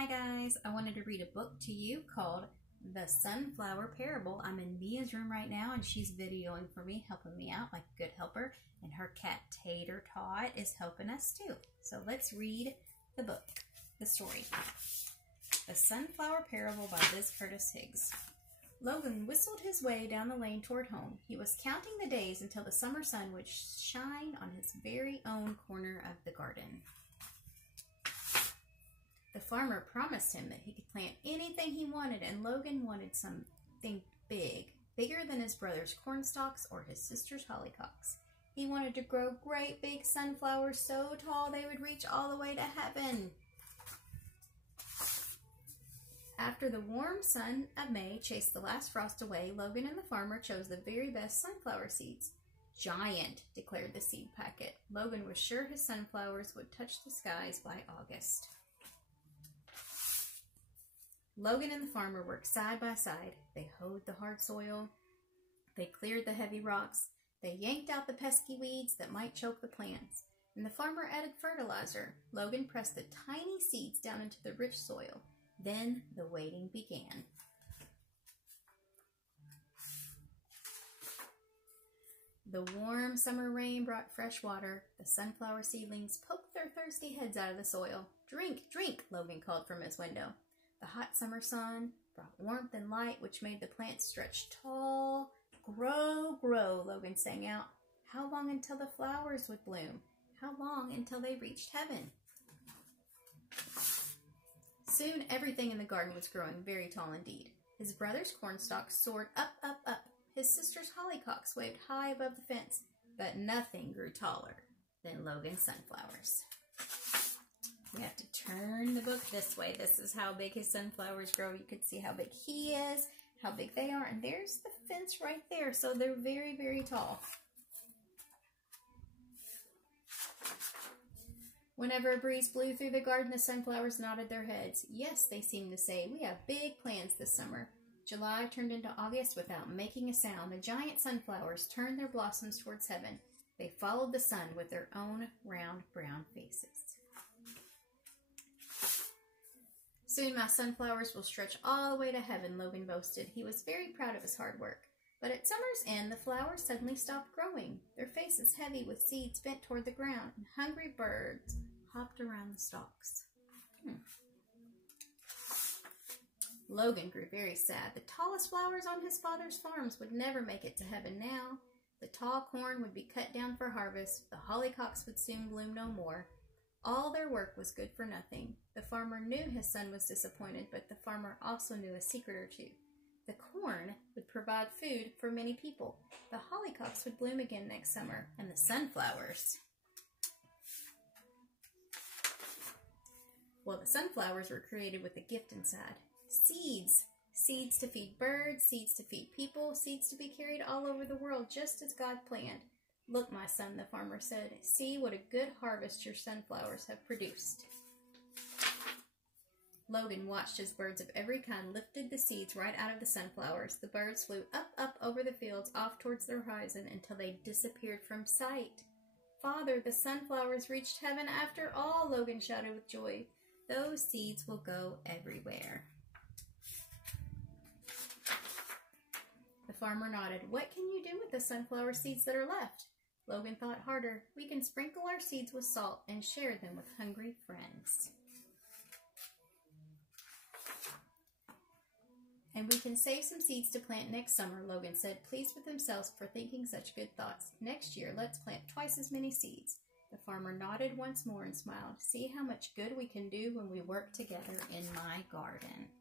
Hi guys, I wanted to read a book to you called The Sunflower Parable. I'm in Mia's room right now and she's videoing for me, helping me out like a good helper. And her cat Tater Tot is helping us too. So let's read the book, the story. The Sunflower Parable by Liz Curtis Higgs. Logan whistled his way down the lane toward home. He was counting the days until the summer sun would shine on his very own corner of the garden. The farmer promised him that he could plant anything he wanted, and Logan wanted something big, bigger than his brother's cornstalks or his sister's hollyhocks. He wanted to grow great big sunflowers so tall they would reach all the way to heaven. After the warm sun of May chased the last frost away, Logan and the farmer chose the very best sunflower seeds. Giant, declared the seed packet. Logan was sure his sunflowers would touch the skies by August. Logan and the farmer worked side by side. They hoed the hard soil. They cleared the heavy rocks. They yanked out the pesky weeds that might choke the plants. And the farmer added fertilizer. Logan pressed the tiny seeds down into the rich soil. Then the waiting began. The warm summer rain brought fresh water. The sunflower seedlings poked their thirsty heads out of the soil. "Drink, drink," Logan called from his window. The hot summer sun brought warmth and light, which made the plants stretch tall. "Grow, grow," Logan sang out. How long until the flowers would bloom? How long until they reached heaven? Soon everything in the garden was growing very tall indeed. His brother's cornstalks soared up, up, up. His sister's hollyhocks waved high above the fence, but nothing grew taller than Logan's sunflowers. We have to turn the book this way. This is how big his sunflowers grow. You can see how big he is, how big they are, and there's the fence right there. So they're very, very tall. Whenever a breeze blew through the garden, the sunflowers nodded their heads. Yes, they seemed to say, we have big plans this summer. July turned into August without making a sound. The giant sunflowers turned their blossoms towards heaven. They followed the sun with their own round brown faces. Soon my sunflowers will stretch all the way to heaven, Logan boasted. He was very proud of his hard work. But at summer's end, the flowers suddenly stopped growing, their faces heavy with seeds bent toward the ground, and hungry birds hopped around the stalks. Logan grew very sad. The tallest flowers on his father's farms would never make it to heaven now. The tall corn would be cut down for harvest. The hollyhocks would soon bloom no more. All their work was good for nothing. The farmer knew his son was disappointed, but the farmer also knew a secret or two. The corn would provide food for many people. The hollyhocks would bloom again next summer, and the sunflowers. Well, the sunflowers were created with a gift inside. Seeds. Seeds to feed birds, seeds to feed people, seeds to be carried all over the world just as God planned. "Look, my son," the farmer said, "see what a good harvest your sunflowers have produced." Logan watched as birds of every kind lifted the seeds right out of the sunflowers. The birds flew up, up over the fields, off towards the horizon until they disappeared from sight. "Father, the sunflowers reached heaven after all," Logan shouted with joy. "Those seeds will go everywhere." The farmer nodded. "What can you do with the sunflower seeds that are left?" Logan thought harder. "We can sprinkle our seeds with salt and share them with hungry friends. And we can save some seeds to plant next summer," Logan said, pleased with himself for thinking such good thoughts. "Next year, let's plant twice as many seeds." The farmer nodded once more and smiled. "See how much good we can do when we work together in my garden."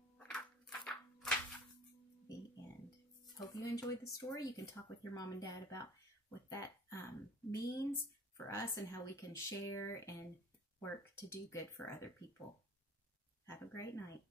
The end. Hope you enjoyed the story. You can talk with your mom and dad about what that means for us and how we can share and work to do good for other people. Have a great night.